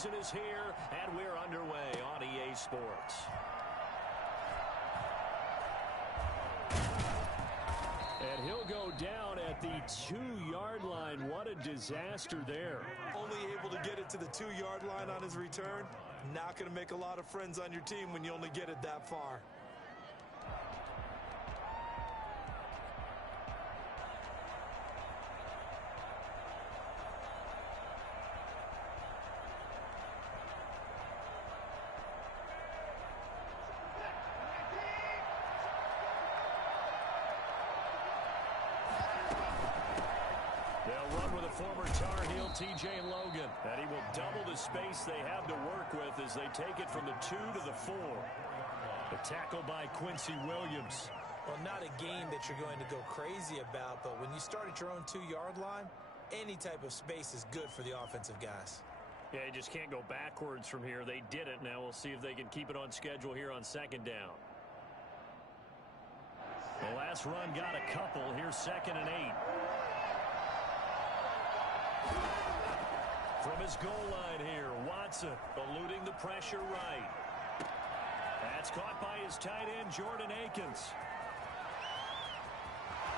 season is here, and we're underway on EA Sports. And he'll go down at the 2-yard line. What a disaster there. Only able to get it to the 2-yard line on his return. Not going to make a lot of friends on your team when you only get it that far. Former Tar Heel T.J. Logan, and he will double the space they have to work with as they take it from the 2 to the 4. The tackle by Quincy Williams. Well, not a game that you're going to go crazy about, but when you start at your own 2-yard line, any type of space is good for the offensive guys. Yeah, you just can't go backwards from here. They did it. Now we'll see if they can keep it on schedule here on 2nd down. The last run got a couple. Here's 2nd and 8. From his goal line here, Watson eluding the pressure right. That's caught by his tight end, Jordan Akins.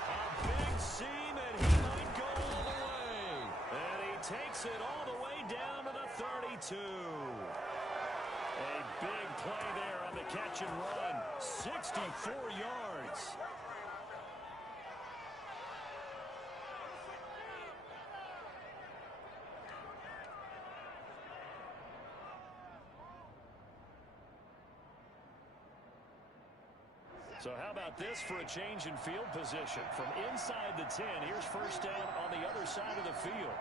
A big seam, and he might go all the way. And he takes it all the way down to the 32. A big play there on the catch and run. 64 yards. So how about this for a change in field position? From inside the 10, here's 1st down on the other side of the field.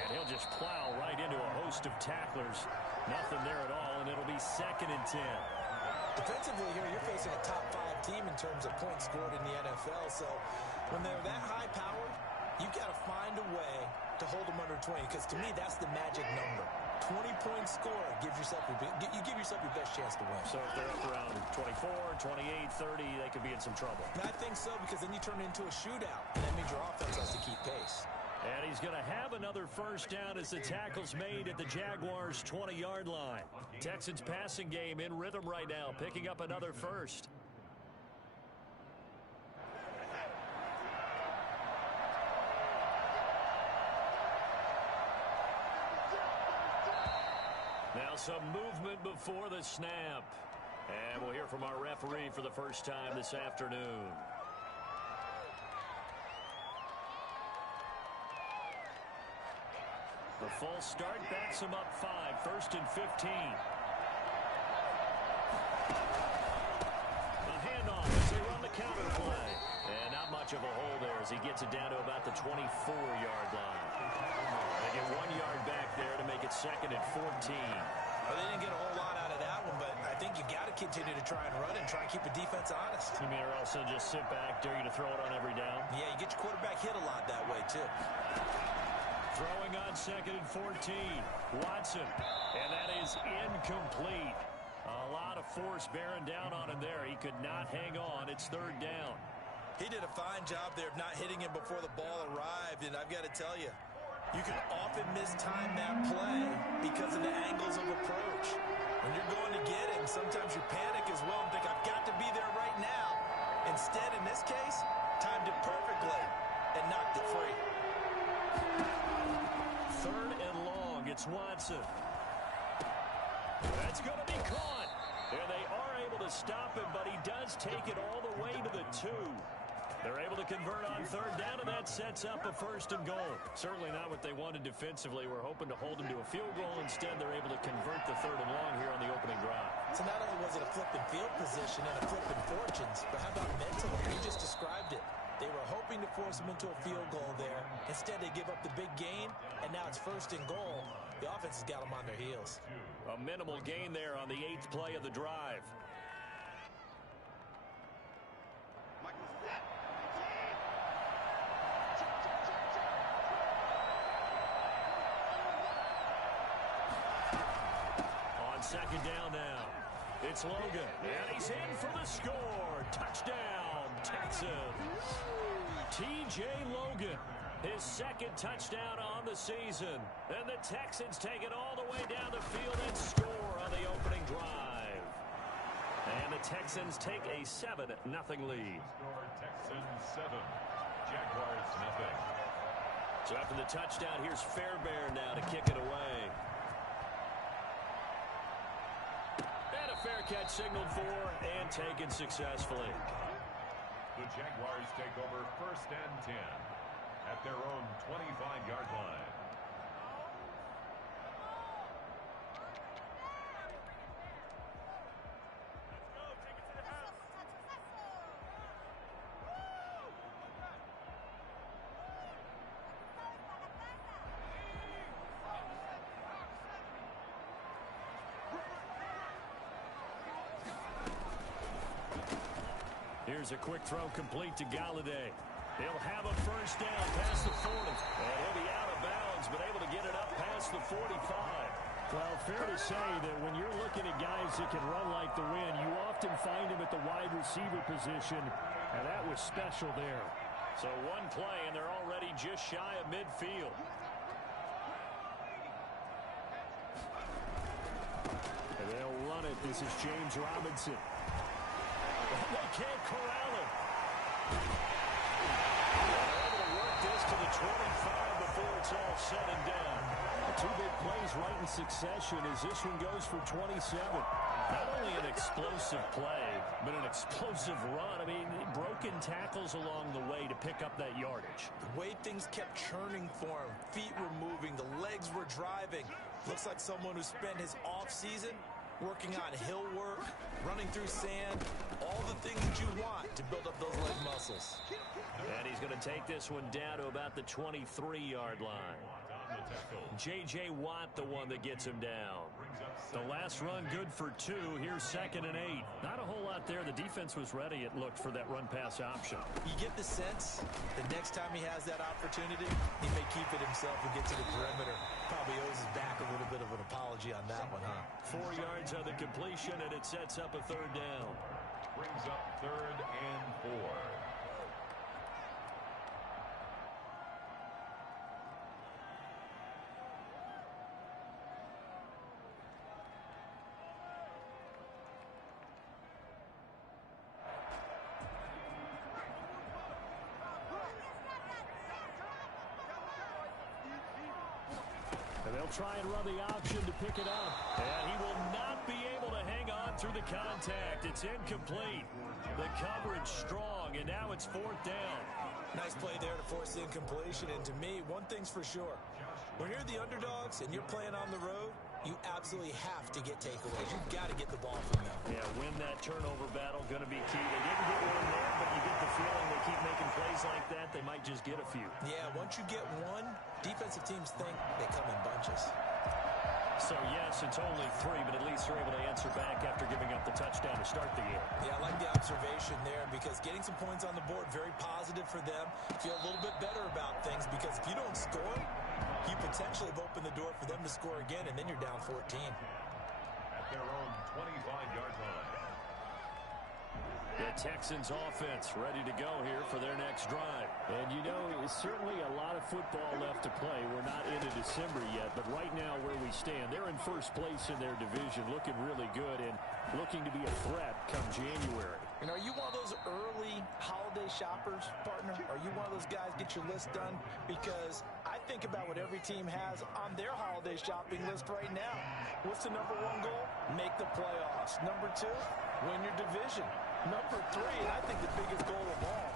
And he'll just plow right into a host of tacklers. Nothing there at all, and it'll be 2nd and 10. Defensively here, you're facing a top 5 team in terms of points scored in the NFL. So when they're that high-powered, you've got to find a way to hold them under 20, because to me, that's the magic number. 20-point score gives yourself you give yourself your best chance to win. So if they're up around 24, 28, 30, they could be in some trouble. And I think so, because then you turn it into a shootout, and that means your offense has to keep pace. And he's going to have another 1st down as the tackle's made at the Jaguars' 20-yard line. Texans passing game in rhythm right now, picking up another 1st. Now some movement before the snap. And we'll hear from our referee for the first time this afternoon. The false start backs him up 5, 1st and 15. A handoff as they run the counter play. And not much of a hole there as he gets it down to about the 24-yard line. They get 1 yard back there to make it 2nd and 14. Well, they didn't get a whole lot out of that one, but I think you got to continue to try and run and try and keep the defense honest. You mean, or also just sit back, dare you to throw it on every down? Yeah, you get your quarterback hit a lot that way, too. Throwing on 2nd and 14. Watson. And that is incomplete. A lot of force bearing down on him there. He could not hang on. It's 3rd down. He did a fine job there of not hitting him before the ball arrived, and I've got to tell you, you can often mistime that play because of the angles of approach. When you're going to get him, sometimes you panic as well and think, I've got to be there right now. Instead, in this case, timed it perfectly and knocked it free. 3rd and long. It's Watson. That's going to be caught. And they are able to stop him, but he does take it all the way to the 2. They're able to convert on 3rd down, and that sets up a 1st and goal. Certainly not what they wanted defensively. We're hoping to hold them to a field goal. Instead, they're able to convert the 3rd and long here on the opening drive. So not only was it a flipping field position and a flipping fortunes, but how about mentally? You just described it. They were hoping to force him into a field goal there. Instead, they give up the big gain, and now it's 1st and goal. The offense has got them on their heels. A minimal gain there on the 8th play of the drive. On 2nd down now, it's Logan, and he's in for the score. Touchdown, Texans. T.J. Logan, his second touchdown on the season. And the Texans take it all the way down the field and score on the opening drive. And the Texans take a 7-0 lead. Texans 7, Jaguars 0. So after the touchdown, here's Fairbairn now to kick it away. And a fair catch signaled for and taken successfully. The Jaguars take over 1st and 10 at their own 25-yard line. Here's a quick throw complete to Galladay. He'll have a first down past the 40. And he'll be out of bounds, but able to get it up past the 45. Well, fair to say that when you're looking at guys that can run like the wind, you often find them at the wide receiver position, and that was special there. So one play, and they're already just shy of midfield. And they'll run it. This is James Robinson. They can't corral him. They're able to work this to the 25 before it's all said and done. Two big plays right in succession as this one goes for 27. Not only an explosive play, but an explosive run. I mean, broken tackles along the way to pick up that yardage. The way things kept churning for him, feet were moving, the legs were driving. Looks like someone who spent his off-season working on hill work, running through sand, all the things that you want to build up those leg muscles. And he's going to take this one down to about the 23-yard line. J.J. Watt, the one that gets him down. The last run good for 2. Here's 2nd and 8. Not a whole lot there. The defense was ready, it looked, for that run-pass option. You get the sense the next time he has that opportunity, he may keep it himself and get to the perimeter. Probably owes his back a little bit of an apology on that one, huh? 4 yards on the completion, and it sets up a 3rd down. Brings up 3rd and 4. And they'll try and run the option to pick it up. And he will not be able to hang on through the contact. It's incomplete. The coverage strong, and now it's 4th down. Nice play there to force the incompletion. And to me, one thing's for sure. When you're the underdogs and you're playing on the road, you absolutely have to get takeaways. You've got to get the ball from them. Yeah, win that turnover battle, going to be key. They didn't get one there, but you get the feeling they keep making plays like that, they might just get a few. Yeah, once you get one, defensive teams think they come in bunches. So, yes, it's only 3, but at least they're able to answer back after giving up the touchdown to start the game. Yeah, I like the observation there because getting some points on the board, very positive for them. Feel a little bit better about things because if you don't score, you potentially have opened the door for them to score again, and then you're down 14. At their own 25-yard line. The Texans offense ready to go here for their next drive. And you know, it's certainly a lot of football left to play. We're not into December yet, but right now where we stand, they're in first place in their division, looking really good and looking to be a threat come January. And are you one of those early holiday shoppers, partner? Are you one of those guys get your list done? Because I think about what every team has on their holiday shopping list right now. What's the number 1 goal? Make the playoffs. Number 2, win your division. Number 3, and I think the biggest goal of all,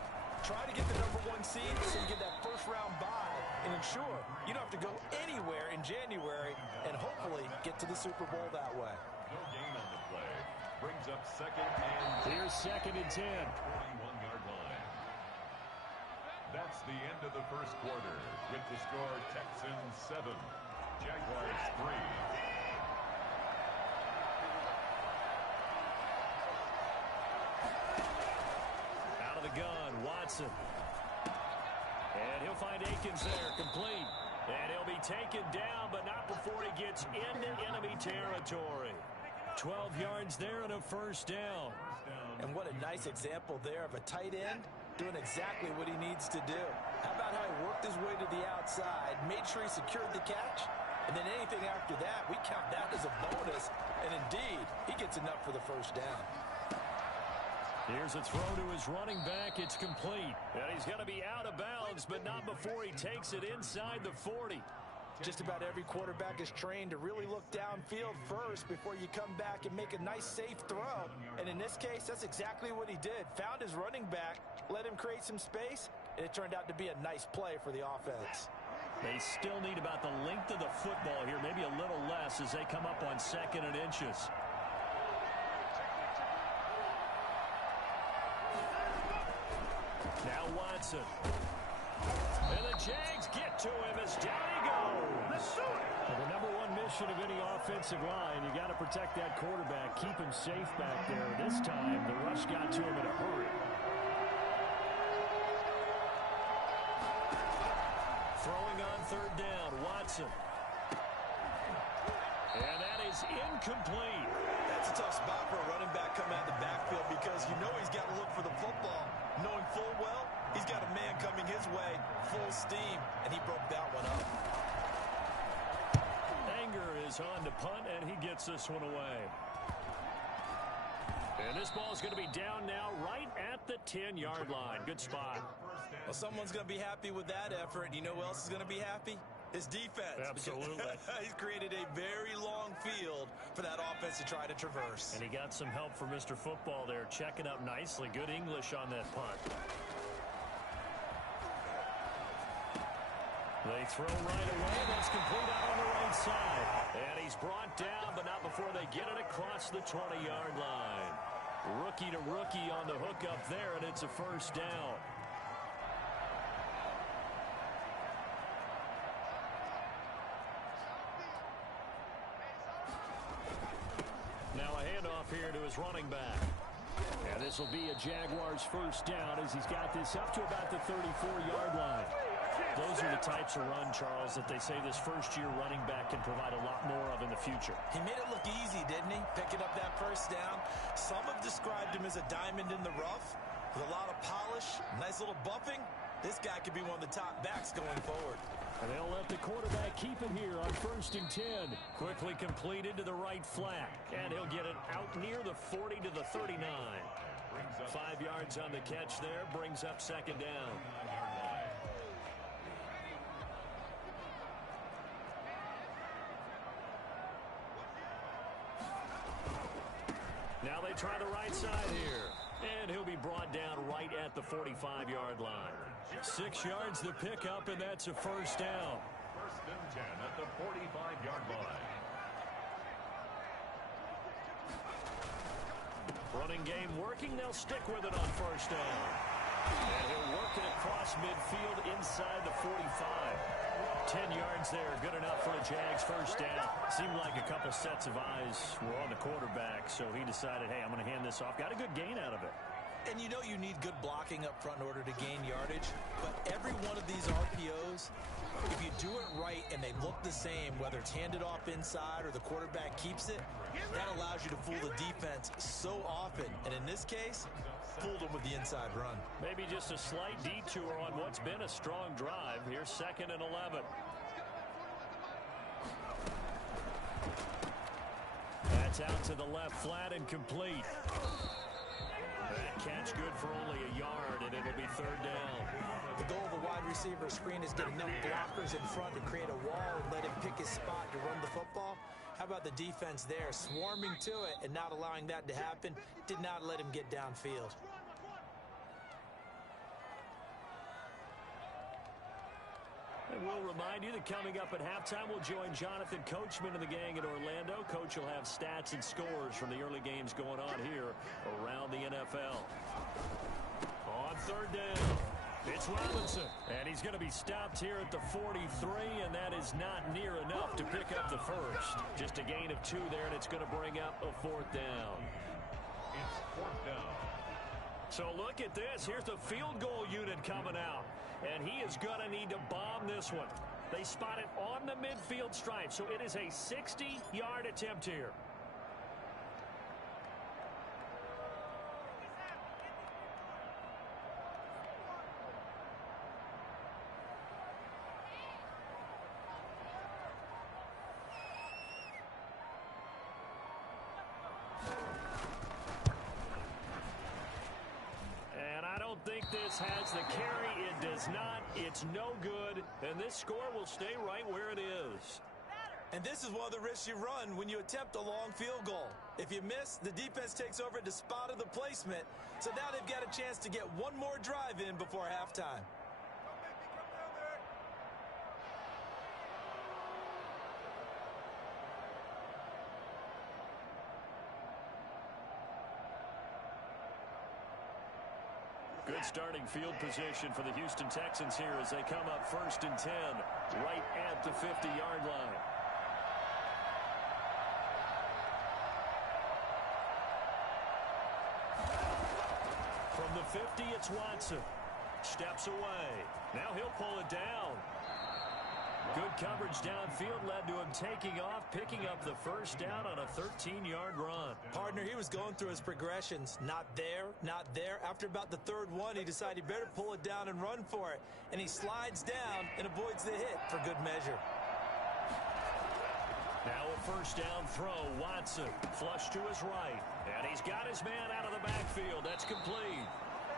try to get the number 1 seed so you get that first-round bye and ensure you don't have to go anywhere in January and hopefully get to the Super Bowl that way. No gain on the play. Brings up 2nd and Here's 2nd and 10. 41-yard line. That's the end of the first quarter with the score Texans 7, Jaguars 3. Out of the gun, Watson. And he'll find Akins there, complete. And he'll be taken down, but not before he gets into enemy territory. 12 yards there and a first down. And what a nice example there of a tight end doing exactly what he needs to do. How about how he worked his way to the outside, made sure he secured the catch, and then anything after that, we count that as a bonus, and indeed, he gets enough for the first down. Here's a throw to his running back. It's complete. And he's going to be out of bounds, but not before he takes it inside the 40. Just about every quarterback is trained to really look downfield first before you come back and make a nice, safe throw. And in this case, that's exactly what he did. Found his running back, let him create some space, and it turned out to be a nice play for the offense. They still need about the length of the football here, maybe a little less as they come up on 2nd and inches. Now Watson. And the Jags get to him as down he goes. Well, the number one mission of any offensive line, you got to protect that quarterback, keep him safe back there. This time, the rush got to him in a hurry. Throwing on 3rd down, Watson. And that is incomplete. That's a tough spot for a running back coming out of the backfield because you know he's got to look for the football, knowing full well he's got a man coming his way, full steam, and he broke that one up. Anger is on to punt, and he gets this one away. And this ball is going to be down now right at the 10-yard line. Good spot. Well, someone's going to be happy with that effort. You know who else is going to be happy? His defense. Absolutely. He's created a very long field for that offense to try to traverse. And he got some help from Mr. Football there, checking up nicely. Good English on that punt. They throw right away. That's complete out on the right side. And he's brought down, but not before they get it across the 20-yard line. Rookie to rookie on the hook up there, and it's a first down. Now a handoff here to his running back. And this will be a Jaguars first down as he's got this up to about the 34-yard line. Those are the types of run, Charles, that they say this first-year running back can provide a lot more of in the future. He made it look easy, didn't he? Picking up that first down. Some have described him as a diamond in the rough with a lot of polish, nice little buffing. This guy could be one of the top backs going forward. And they'll let the quarterback keep it here on 1st and 10. Quickly completed to the right flat. And he'll get it out near the 40 to the 39. 5 yards on the catch there. Brings up 2nd down. Now they try the right side here. And he'll be brought down right at the 45-yard line. 6 yards to pick up, and that's a first down. 1st and 10 at the 45-yard line. Running game working. They'll stick with it on first down. And he'll work it across midfield inside the 45. 10 yards there, good enough for a Jags first down. Seemed like a couple sets of eyes were on the quarterback, so he decided, hey, I'm going to hand this off. Got a good gain out of it. And you know you need good blocking up front in order to gain yardage, but every one of these RPOs, if you do it right and they look the same, whether it's handed off inside or the quarterback keeps it, that allows you to fool the defense so often. And in this case, fooled them with the inside run. Maybe just a slight detour on what's been a strong drive. Here's 2nd and 11. That's out to the left flat and complete. That catch good for only a yard, and it'll be 3rd down. The goal of a wide receiver screen is get enough blockers in front to create a wall and let him pick his spot to run the football. How about the defense there, swarming to it and not allowing that to happen? Did not let him get downfield. And we'll remind you that coming up at halftime, we'll join Jonathan Coachman and the gang in Orlando. Coach will have stats and scores from the early games going on here around the NFL. On 3rd down, it's Robinson. And he's going to be stopped here at the 43, and that is not near enough to pick up the first. Just a gain of 2 there, and it's going to bring up a 4th down. It's 4th down. So look at this. Here's the field goal unit coming out. And he is going to need to bomb this one. They spot it on the midfield stripe, so it is a 60-yard attempt here. think this has the carry. It does not. It's no good. And this score will stay right where it is. And this is one of the risks you run when you attempt a long field goal. If you miss, the defense takes over at the spot of the placement. So now they've got a chance to get one more drive in before halftime. Good starting field position for the Houston Texans here as they come up 1st and 10, right at the 50-yard line. From the 50, it's Watson. Steps away. Now he'll pull it down. Good coverage downfield led to him taking off, picking up the first down on a 13-yard run. Partner, he was going through his progressions. Not there, not there. After about the third one, he decided he better pull it down and run for it. And he slides down and avoids the hit for good measure. Now a first down throw. Watson flush to his right. And he's got his man out of the backfield. That's complete.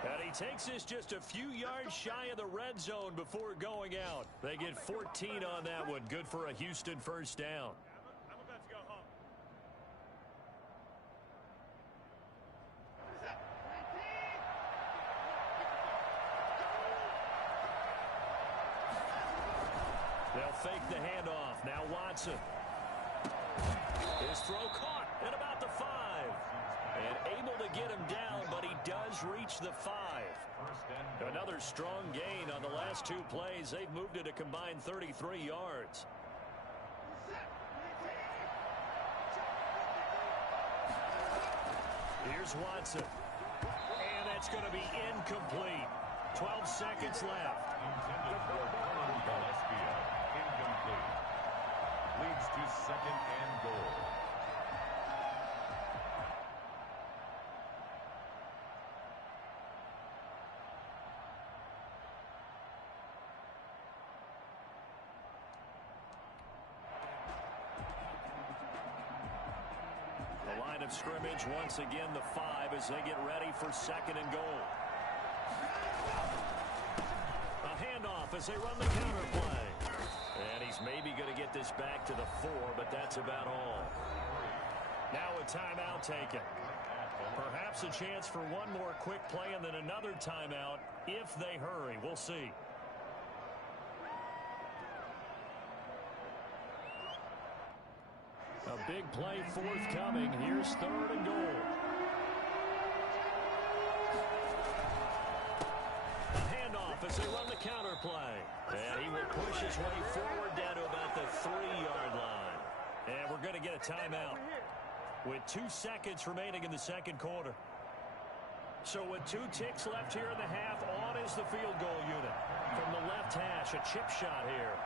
And he takes this just a few yards shy of the red zone before going out. They get 14 on that one. Good for a Houston first down. I'm about to go home. They'll fake the handoff. Now Watson. His throw caught at about the 5. And able to get him down, but he does reach the 5. Another strong gain on the last 2 plays. They've moved it a combined 33 yards. Here's Watson. And that's going to be incomplete. 12 seconds left. Intended for Colin Gillespie. Incomplete. Leads to 2nd and goal. Scrimmage once again the 5 as they get ready for 2nd and goal. A handoff as they run the counter play. And he's maybe going to get this back to the 4, but that's about all. Now a timeout taken. Perhaps a chance for one more quick play and then another timeout if they hurry. We'll see. A big play forthcoming. Here's 3rd and goal. A handoff as they run the counter play. And he will push his way forward down to about the 3-yard line. And we're going to get a timeout with 2 seconds remaining in the 2nd quarter. So with 2 ticks left here in the half, on is the field goal unit. From the left hash, a chip shot here.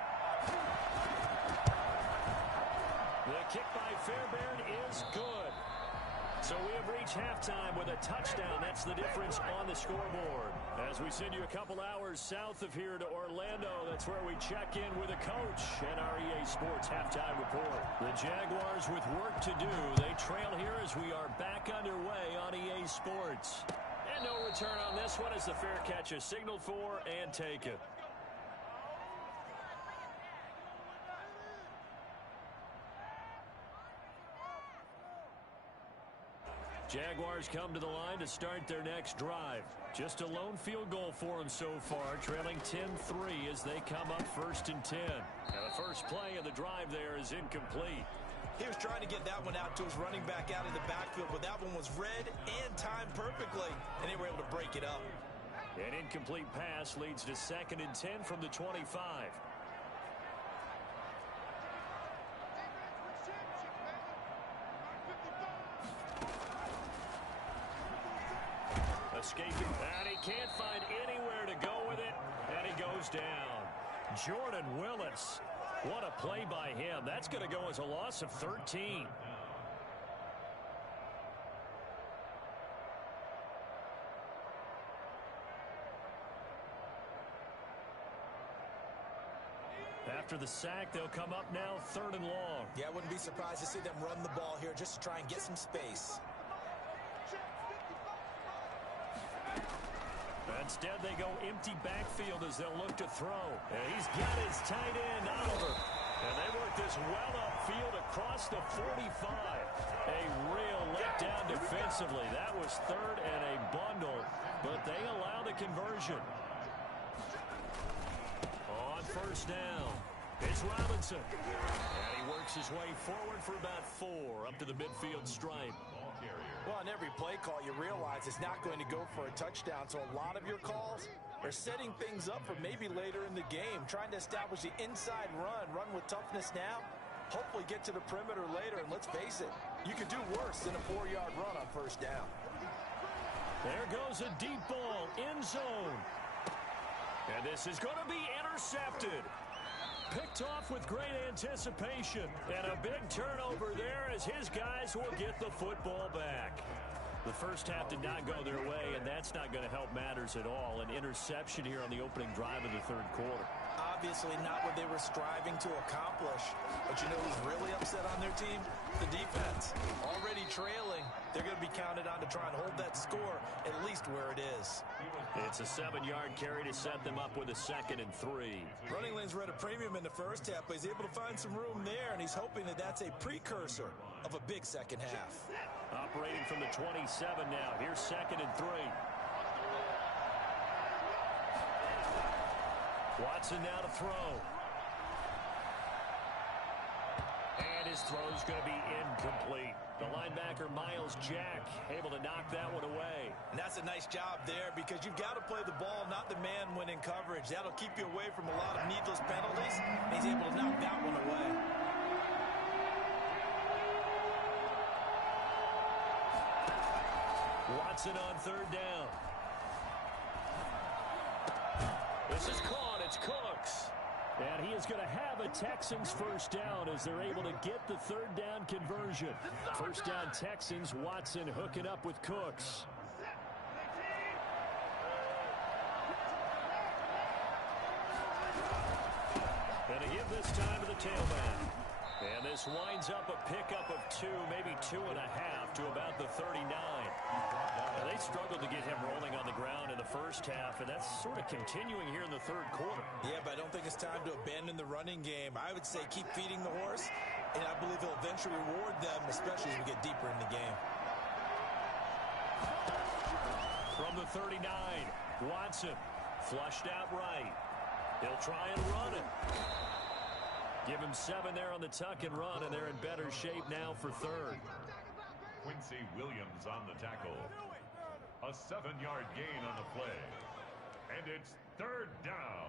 The kick by Fairbairn is good. So we have reached halftime with a touchdown. That's the difference on the scoreboard. As we send you a couple hours south of here to Orlando, that's where we check in with a coach and our EA Sports halftime report. The Jaguars with work to do. They trail here as we are back underway on EA Sports. And no return on this one as the fair catch is signaled for and taken. Jaguars come to the line to start their next drive. Just a lone field goal for them so far, trailing 10-3 as they come up 1st and 10. Now the first play of the drive there is incomplete. He was trying to get that one out to his running back out in the backfield, but that one was read and timed perfectly, and they were able to break it up. An incomplete pass leads to 2nd and 10 from the 25. Escaping, and he can't find anywhere to go with it, and he goes down. Jordan Willis, what a play by him. That's going to go as a loss of 13. After the sack, they'll come up now 3rd and long. Yeah, I wouldn't be surprised to see them run the ball here just to try and get some space. Instead, they go empty backfield as they'll look to throw. And he's got his tight end, Oliver. And they work this well upfield across the 45. A real letdown defensively. That was third and a bundle, but they allow the conversion. On first down, it's Robinson. And he works his way forward for about 4 up to the midfield stripe. Well, on every play call, you realize it's not going to go for a touchdown, so a lot of your calls are setting things up for maybe later in the game, trying to establish the inside run with toughness now, hopefully get to the perimeter later, and let's face it, you could do worse than a 4-yard run on first down. There goes a deep ball, end zone. And this is going to be intercepted. Picked off with great anticipation. And a big turnover there as his guys will get the football back. The first half did not go their way, and that's not going to help matters at all. An interception here on the opening drive of the third quarter. Obviously not what they were striving to accomplish. But you know who's really upset on their team? The defense. Already trailing. They're going to be counted on to try and hold that score at least where it is. It's a 7-yard carry to set them up with a 2nd and 3. Running lanes were at a premium in the first half, but he's able to find some room there, and he's hoping that that's a precursor of a big second half. Operating from the 27 now. Here's 2nd and 3. Watson now to throw. And his throw is going to be incomplete. The linebacker, Miles Jack, able to knock that one away. And that's a nice job there because you've got to play the ball, not the man when in coverage. That'll keep you away from a lot of needless penalties. And he's able to knock that one away. Watson on 3rd down. This is caught. It's Cooks. And he is going to have a Texans first down as they're able to get the 3rd down conversion. First down Texans. Watson hooking up with Cooks. And a give this time to the tailback. And this winds up a pickup of 2, maybe 2.5 to about the 39. Now, they struggled to get him rolling on the ground in the first half, and that's sort of continuing here in the third quarter. Yeah, but I don't think it's time to abandon the running game. I would say keep feeding the horse, and I believe he'll eventually reward them, especially as we get deeper in the game. From the 39, Watson flushed out right. He'll try and run it. Give him 7 there on the tuck and run, and they're in better shape now for 3rd. Quincy Williams on the tackle. A 7-yard gain on the play. And it's 3rd down.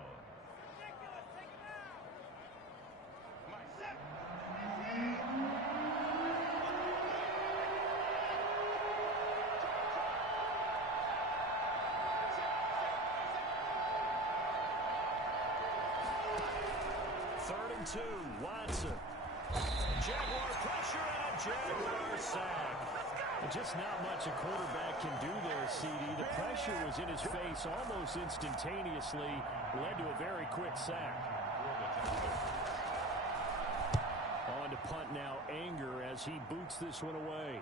Third and 2, Watson. Jaguar pressure and a Jaguar sack. Just not much a quarterback can do there, CD. The pressure was in his face almost instantaneously, led to a very quick sack. On to punt now, Anger as he boots this one away.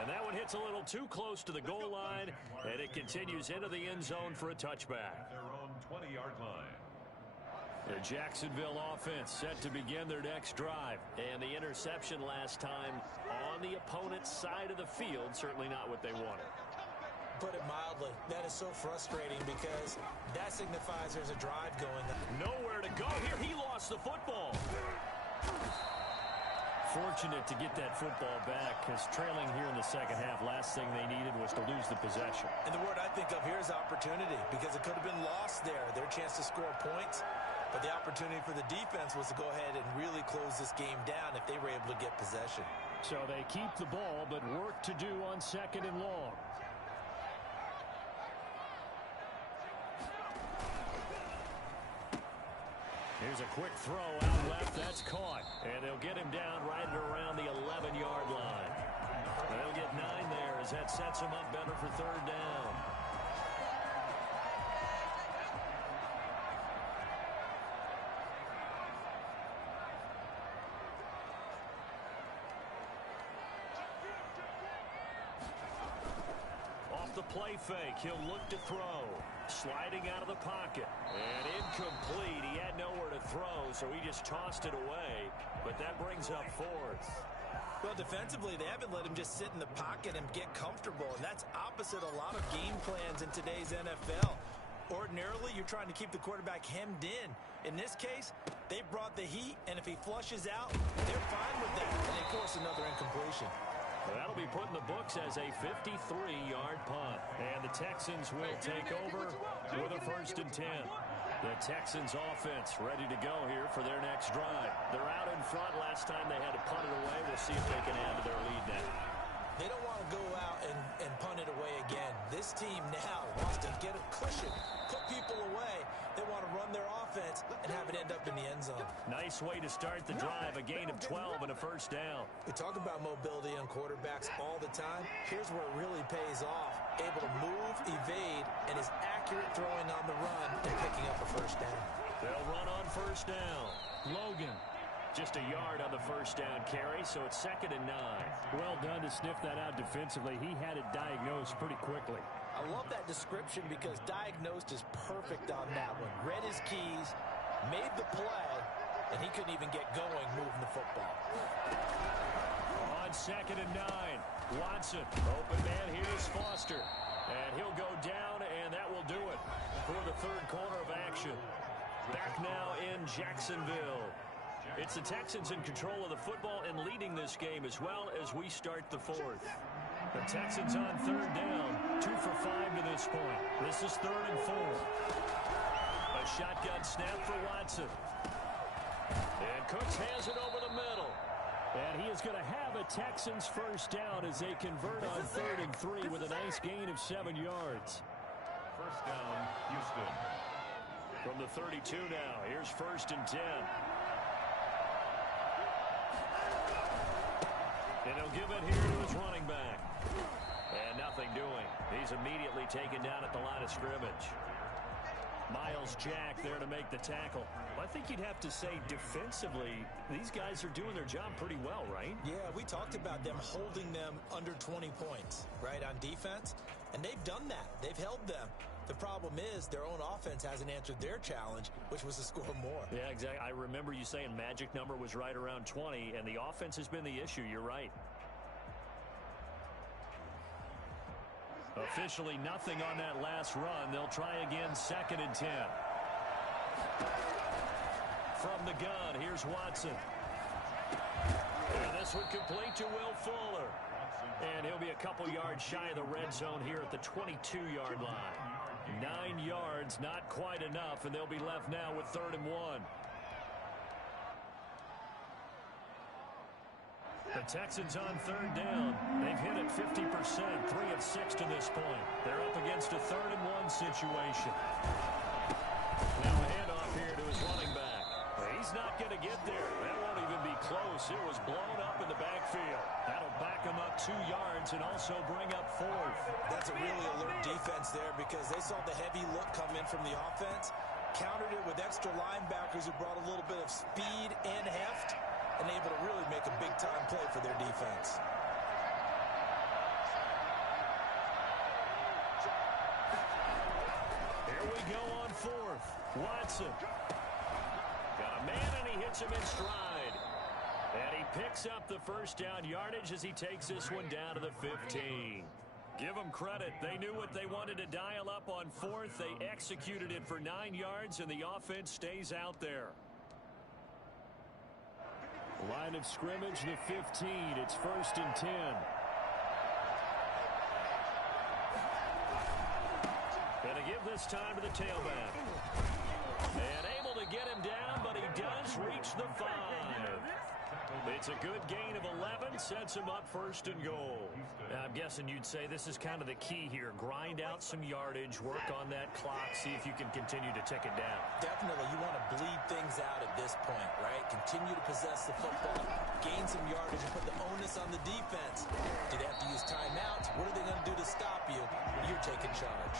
And that one hits a little too close to the goal line, and it continues into the end zone for a touchback. Their own 20-yard line. The Jacksonville offense set to begin their next drive. And the interception last time on the opponent's side of the field, certainly not what they wanted. Put it mildly, that is so frustrating because that signifies there's a drive going on. Nowhere to go here. He lost the football. Fortunate to get that football back because trailing here in the second half, last thing they needed was to lose the possession. And the word I think of here is opportunity because it could have been lost there. Their chance to score points. But the opportunity for the defense was to go ahead and really close this game down if they were able to get possession. So they keep the ball, but work to do on 2nd and long. Here's a quick throw out left. That's caught. And they'll get him down right around the 11-yard line. They'll get 9 there as that sets him up better for 3rd down. the play fake. He'll look to throw. Sliding out of the pocket. And incomplete. He had nowhere to throw, so he just tossed it away. But that brings up fourth. Well, defensively, they haven't let him just sit in the pocket and get comfortable, and that's opposite a lot of game plans in today's NFL. Ordinarily, you're trying to keep the quarterback hemmed in. In this case, they brought the heat, and if he flushes out, they're fine with that, and they force another incompletion. Well, that'll be put in the books as a 53-yard punt. And the Texans will take over with a 1st and 10. The Texans offense ready to go here for their next drive. They're out in front. Last time they had to punt it away. We'll see if they can add to their lead now. They don't want to go out and punt it away again. This team now wants to get a cushion, put people away. They want to run their offense and have it end up in the end zone. Nice way to start the drive. A gain of 12 and a 1st down. We talk about mobility on quarterbacks all the time. Here's where it really pays off. Able to move, evade, and is accurate throwing on the run and picking up a 1st down. They'll run on 1st down. Logan. Just a yard on the 1st down carry, so it's 2nd and 9. Well done to sniff that out defensively. He had it diagnosed pretty quickly. I love that description because diagnosed is perfect on that one. Read his keys, made the play, and he couldn't even get going moving the football. On 2nd and 9, Watson. Open man, here's Foster. And he'll go down, and that will do it for the 3rd quarter of action. Back now in Jacksonville. It's the Texans in control of the football and leading this game as well as we start the 4th. The Texans on 3rd down, 2 for 5 to this point. This is 3rd and 4. A shotgun snap for Watson. And Cooks has it over the middle. And he is going to have a Texans 1st down as they convert on 3rd and 3 with a nice gain of 7 yards. 1st down, Houston. From the 32 now, here's 1st and 10. And he'll give it here to his running back. And nothing doing. He's immediately taken down at the line of scrimmage. Miles Jack there to make the tackle. Well, I think you'd have to say defensively, these guys are doing their job pretty well, right? Yeah, we talked about them holding them under 20 points, right, on defense. And they've done that. They've held them. The problem is their own offense hasn't answered their challenge, which was to score more. Yeah, exactly. I remember you saying magic number was right around 20, and the offense has been the issue. You're right. Officially nothing on that last run. They'll try again, 2nd and 10. From the gun, here's Watson. And this one complete to Will Fuller. And he'll be a couple yards shy of the red zone here at the 22-yard line. 9 yards, not quite enough, and they'll be left now with 3rd and 1. The Texans on 3rd down. They've hit it 50%, 3 of 6 to this point. They're up against a 3rd and 1 situation. Now a handoff here to his running back. He's not going to get there. That won't even be close. It was blown up in the backfield. That'll back him up 2 yards and also bring up 4th. That's a really alert defense there because they saw the heavy look come in from the offense, countered it with extra linebackers who brought a little bit of speed and heft, and able to really make a big-time play for their defense. Here we go on 4th. Watson. Got a man, and he hits him in stride. And he picks up the 1st down yardage as he takes this one down to the 15. Give them credit. They knew what they wanted to dial up on 4th. They executed it for 9 yards, and the offense stays out there. Line of scrimmage, the 15. It's 1st and 10. Gonna give this time to the tailback. And able to get him down, but he does reach the 5. It's a good gain of 11, sets him up 1st and goal. Now, I'm guessing you'd say this is kind of the key here. Grind out some yardage, work on that clock, see if you can continue to tick it down. Definitely, you want to bleed things out at this point, right? Continue to possess the football, gain some yardage, and put the onus on the defense. Do they have to use timeouts? What are they going to do to stop you? You're taking charge.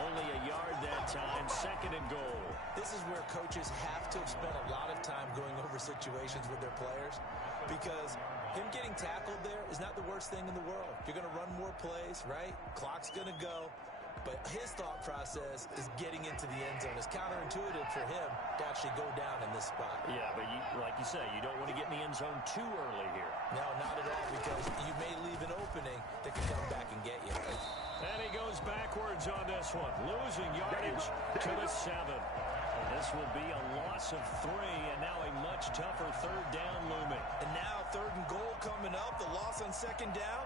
Only a yard that time, 2nd and goal. This is where coaches have to have spent a lot of time going over situations with their players because Him getting tackled there is not the worst thing in the world. You're going to run more plays, right? Clock's going to go. But his thought process is getting into the end zone. It's counterintuitive for him to actually go down in this spot. Yeah, but like you say, you don't want to get in the end zone too early here. No, not at all, because you may leave an opening that can come back and get you. And he goes backwards on this one, losing yardage to the 7. This will be a loss of 3, and now a much tougher third down looming. And now 3rd and goal coming up, the loss on 2nd down.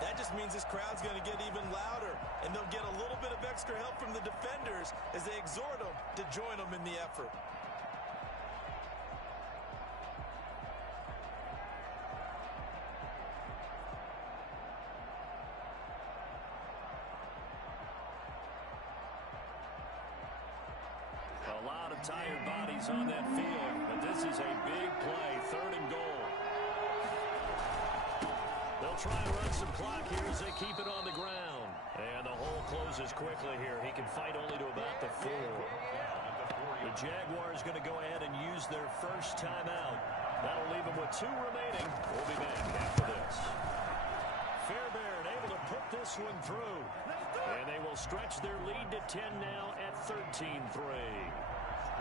That just means this crowd's going to get even louder, and they'll get a little bit of extra help from the defenders as they exhort them to join them in the effort. A lot of tired bodies on that field, but this is a big play, 3rd and goal. They'll try and run some clock here as they keep it on the ground. And the hole closes quickly here. He can fight only to about the 4. The Jaguars going to go ahead and use their first timeout. That'll leave them with 2 remaining. We'll be back after this. Fairbairn able to put this one through. And they will stretch their lead to 10 now at 13-3.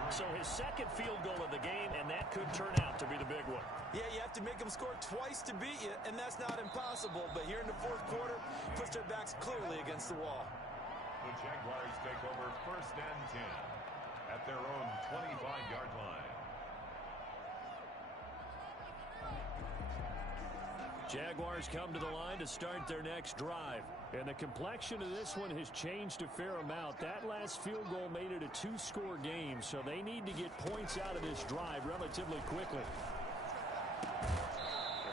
So his 2nd field goal of the game, and that could turn out to be the big one. Yeah, you have to make them score twice to beat you, and that's not impossible. But here in the 4th quarter, puts their backs clearly against the wall. The Jaguars take over 1st and 10 at their own 25-yard line. Jaguars come to the line to start their next drive. And the complexion of this one has changed a fair amount. That last field goal made it a 2-score game, so they need to get points out of this drive relatively quickly.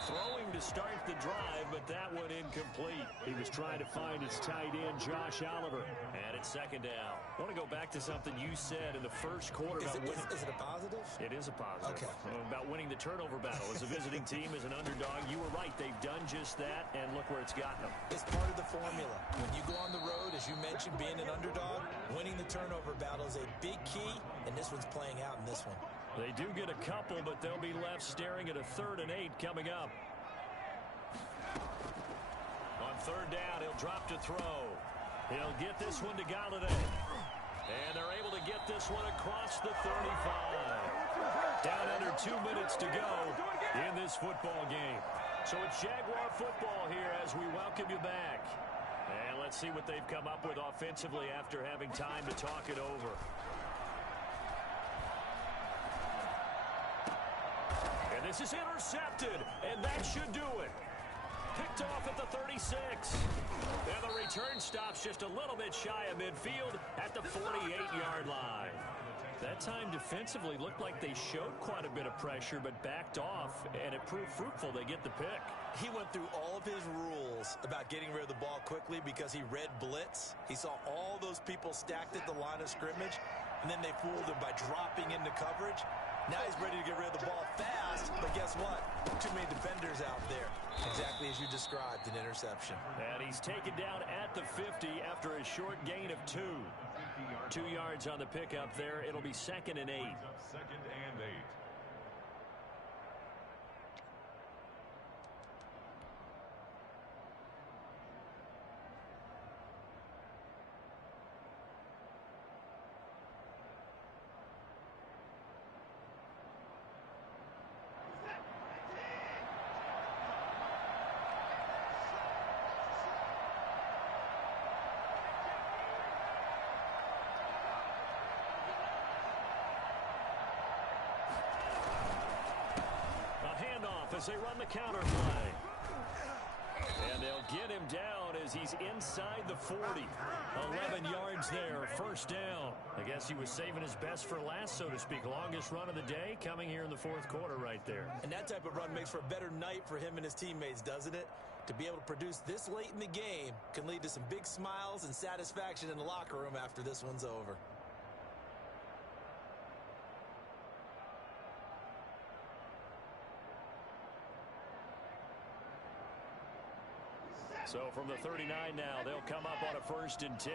Throwing to start the drive, but that one incomplete. He was trying to find his tight end, Josh Oliver. And it's 2nd down. I want to go back to something you said in the 1st quarter about winning. Is it a positive? It is a positive. Okay. About winning the turnover battle. As a visiting team, as an underdog, you were right. They've done just that, and look where it's gotten them. It's part of the formula. When you go on the road, as you mentioned, being an underdog, winning the turnover battle is a big key, and this one's playing out in this one. They do get a couple, but they'll be left staring at a 3rd and 8 coming up. On 3rd down, he'll drop to throw. He'll get this one to Galladay. And they're able to get this one across the 35. Down under 2 minutes to go in this football game. So it's Jaguar football here as we welcome you back. And let's see what they've come up with offensively after having time to talk it over. And this is intercepted, and that should do it. Picked off at the 36. And the return stops just a little bit shy of midfield at the 48-yard line. That time defensively looked like they showed quite a bit of pressure but backed off, and it proved fruitful. They get the pick. He went through all of his rules about getting rid of the ball quickly because he read blitz. He saw all those people stacked at the line of scrimmage, and then they fooled him by dropping into coverage. Now he's ready to get rid of the ball fast, but guess what? Too many defenders out there. Exactly as you described, an interception. And he's taken down at the 50 after a short gain of 2. 2 yards on the pickup there. It'll be 2nd and 8. 2nd and 8. As they run the counter play. And they'll get him down as he's inside the 40. 11 yards there, 1st down. I guess he was saving his best for last, so to speak. Longest run of the day coming here in the 4th quarter right there. And that type of run makes for a better night for him and his teammates, doesn't it? To be able to produce this late in the game can lead to some big smiles and satisfaction in the locker room after this one's over. So from the 39 now, they'll come up on a 1st and 10.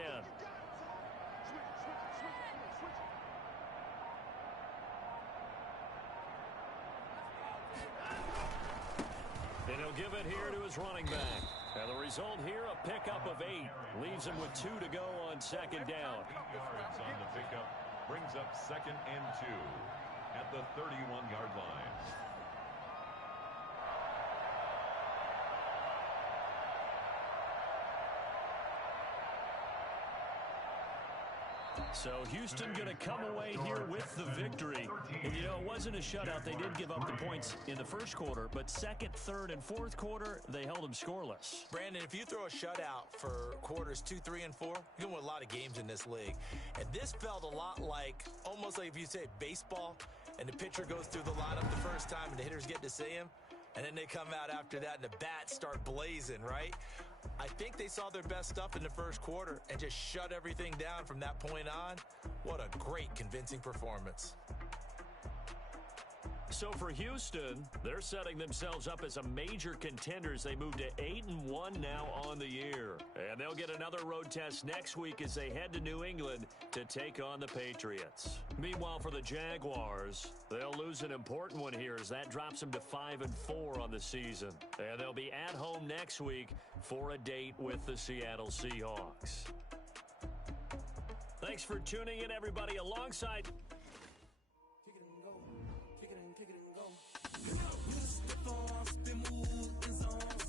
And he'll give it here to his running back. And the result here, a pickup of 8. Leaves him with 2 to go on second down. 8 yards on the pickup. Brings up 2nd and 2 at the 31-yard line. So Houston going to come away here with the victory. And, you know, it wasn't a shutout. They did give up the points in the first quarter, but second, third, and fourth quarter, they held them scoreless. Brandon, if you throw a shutout for quarters 2, 3, and 4, you're going to win a lot of games in this league. And this felt a lot like, almost like if you say baseball, and the pitcher goes through the lineup the first time, and the hitters get to see him, and then they come out after that, and the bats start blazing, right? I think they saw their best stuff in the first quarter and just shut everything down from that point on. What a great, convincing performance. So for Houston, they're setting themselves up as a major contender as they move to 8-1 now on the year. And they'll get another road test next week as they head to New England to take on the Patriots. Meanwhile, for the Jaguars, they'll lose an important one here as that drops them to 5-4 on the season. And they'll be at home next week for a date with the Seattle Seahawks. Thanks for tuning in, everybody, alongside... You step on, spin, move, and zone.